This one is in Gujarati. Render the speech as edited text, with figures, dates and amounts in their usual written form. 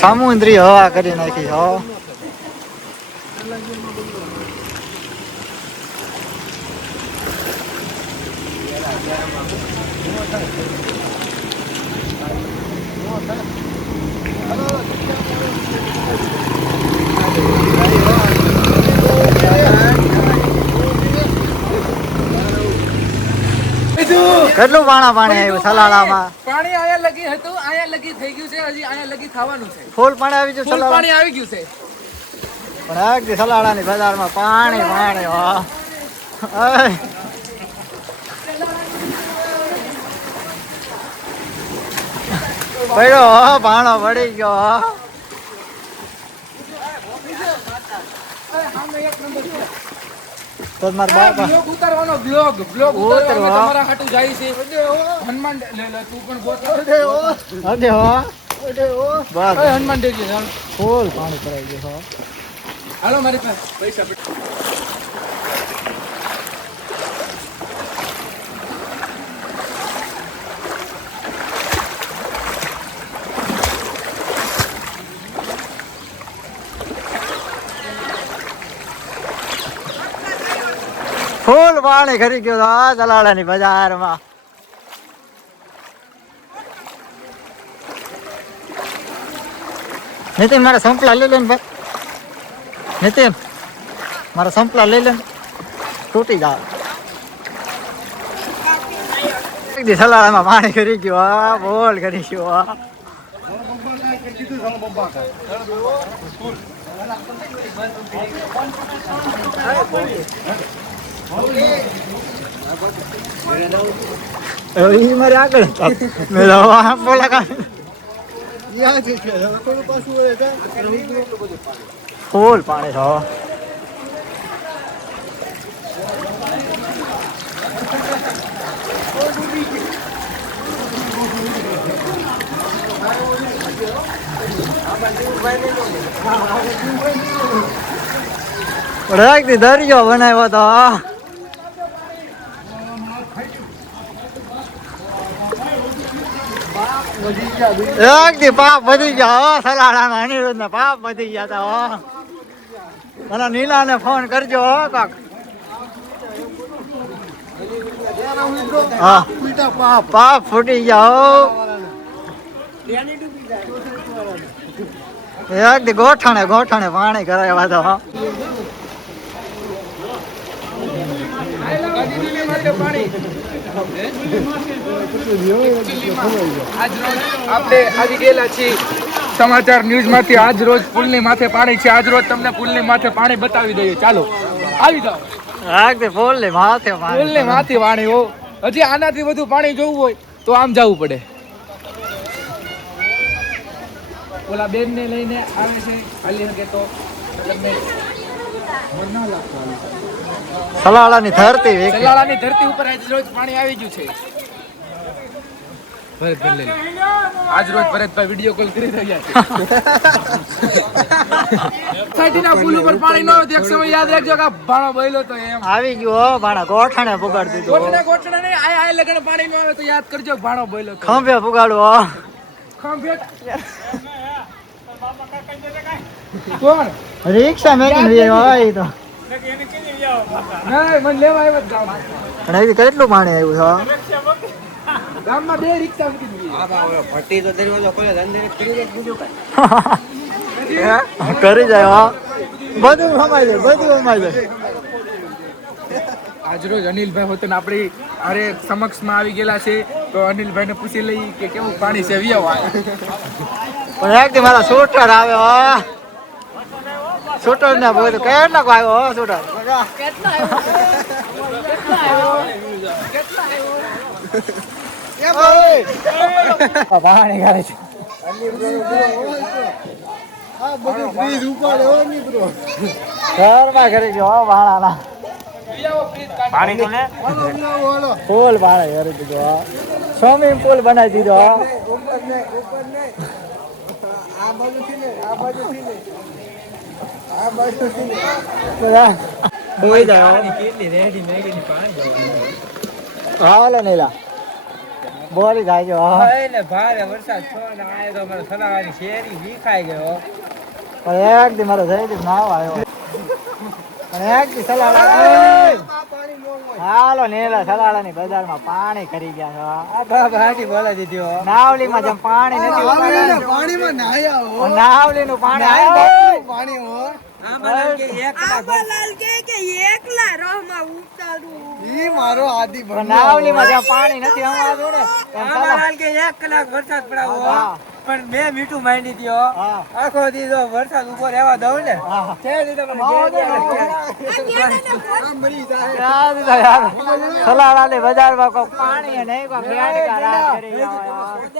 સમુદ્રી હવા કરી નાખી હો. કેટલું પાણી આવ્યું સલાળામાં? પાણી આયા લગી હતું, આયા લગી થઈ ગયું છે, હજી આયા લગી થવાનું છે. ફૂલ પાણી આવી ગયું, ફૂલ પાણી આવી ગયું છે. પણ આગથી સલાળાની બજારમાં પાણી પાણી વાહ. પડ્યો ભાણો પડી ગયો. તો મારા બાપા બ્લોગ ઉતારવાનો, બ્લોગ ઉતારવાનો તમારા હાટુ જાય છે. હનુમાન લે તું પણ ગોતો. અરે હો બસ હનુમાન દેજી ચાલ. ફૂલ પાણી ભરાઈ ગયું હો. હાલો મારી પાસે પૈસા ફૂલ પાણી ખરી ગયો આ સલાળાની બજારમાં. નીતિન મારા સંપલા લઈ લે ને ભાઈ. નીતિન મારા સંપલા લઈ લે ને, તૂટી જાય. સલાળામાં પાણી ખરી ગયો આ બોલ કરી ગયો આ. મારે આગળ બોલા કા ફૂલ પાણી છો. દરિયો બનાવ્યો તો એકદી પાપ વધી ગયા સલાડાના અનિરુદ્ધ ને પાપ વધી ગયા તા. મને નીલા ને ફોન કરજો કાક. હા પાપ ફૂટી જાઓ. એકદી ગોઠાણે પાણી કરાવ્યા તો. આપણે આજે ગયેલા છીએ સમાચાર ન્યૂઝ માંથી. આજ રોજ પુલની માથે પાણી છે. આજ રોજ તમને પુલની માથે પાણી બતાવી દઈએ. ચાલો આવી જાઓ. પુલની માથે પાણી હો. હજી આનાથી વધુ પાણી જોવું હોય તો આમ જવું પડે. ઓલા બેન ને લઈને આવે છે ખાલી હકે તો સલાળાની ધરતી ઉપર આજ રોજ પાણી આવી ગયું છે. આજ રોજ ભરતભાઈ વિડીયો કોલ કરી રહ્યા છે. સોસાયટીના પુલ ઉપર પાણી ન હોય તો એક સમય યાદ રાખજો કે ભાણો બોલ્યો તો એમ આવી ગયો. ભાણા ગોઠાણે પુગાડ દીધો. ગોઠણે નહીં આય લગન પાણી ન આવે તો યાદ કરજો ભાણો બોલ્યો તો. ખંભે પુગાડવો. ખંભે કોણ રિક્ષા મેકીને હોય તો નહીં મને લેવા આવ્યો ગામ. પણ અહીંથી કેટલું પાણી આવ્યું છે ગામમાં 2 રિક્ષા મૂકી દીધી. ભટ્ટી તો દરવાજો ખોલે અંદર કરી દે બીજું કઈ કરી જાય. બધું સમાઈ જાય. આજરોજ અનિલભાઈ હોતો ને આપણી અરે સમક્ષમાં આવી ગયેલા છે તો અનિલભાઈ ને પૂછી લઈ કે કેવું પાણી છે. પણ એકથી મારા શૂટર આવ્યો. શૂટર ને બોલ કેટલા આવ્યો શૂટર. પાણી કરે છે. ઘરમાં કરી ગયો ભાણાના પાણી તો લે પુલ પાણી કરી દીધો. સ્વિમિંગ પુલ બનાવી દીધો. હાલો નીલા બોલી ગાજો એટલે ભારે વરસાદ છો ને આયો તો અમારે સલાવાની શેરી વિખાઈ ગયો પણ એક દી મારો જયદીપ નાવ આવ્યો પણ એક દી સલાડા હાલો નેલા સલાડાની બજારમાં પાણી કરી ગયા આ બાબા હાટી બોલા દીધી હો છે નાવલીમાં જેમ પાણી નથી પાણીમાં નાયા હો નાવલીનું પાણી આવ્યું પાણી હો આમાં કે એક આંબાલાલ કે એકલા રહમાં ઉતારું ઈ મારો આદિ પણ નાવલીમાં જેમ પાણી નથી હમણાં ને એમ સલા- આમાં કે 1 કલાક વરસાદ પડાવો હા. પણ મેં મીઠું માંડી દ્યો હા. આખો દી જો વરસાદ ઉભો રહેવા દઉં ને હા. તે દી તમને ઘેર મરી જાય યાદ છે યાર સલાડાની બજારમાં કોઈ પાણી નહીં કોઈ ગાડી કા રાત કરી જાય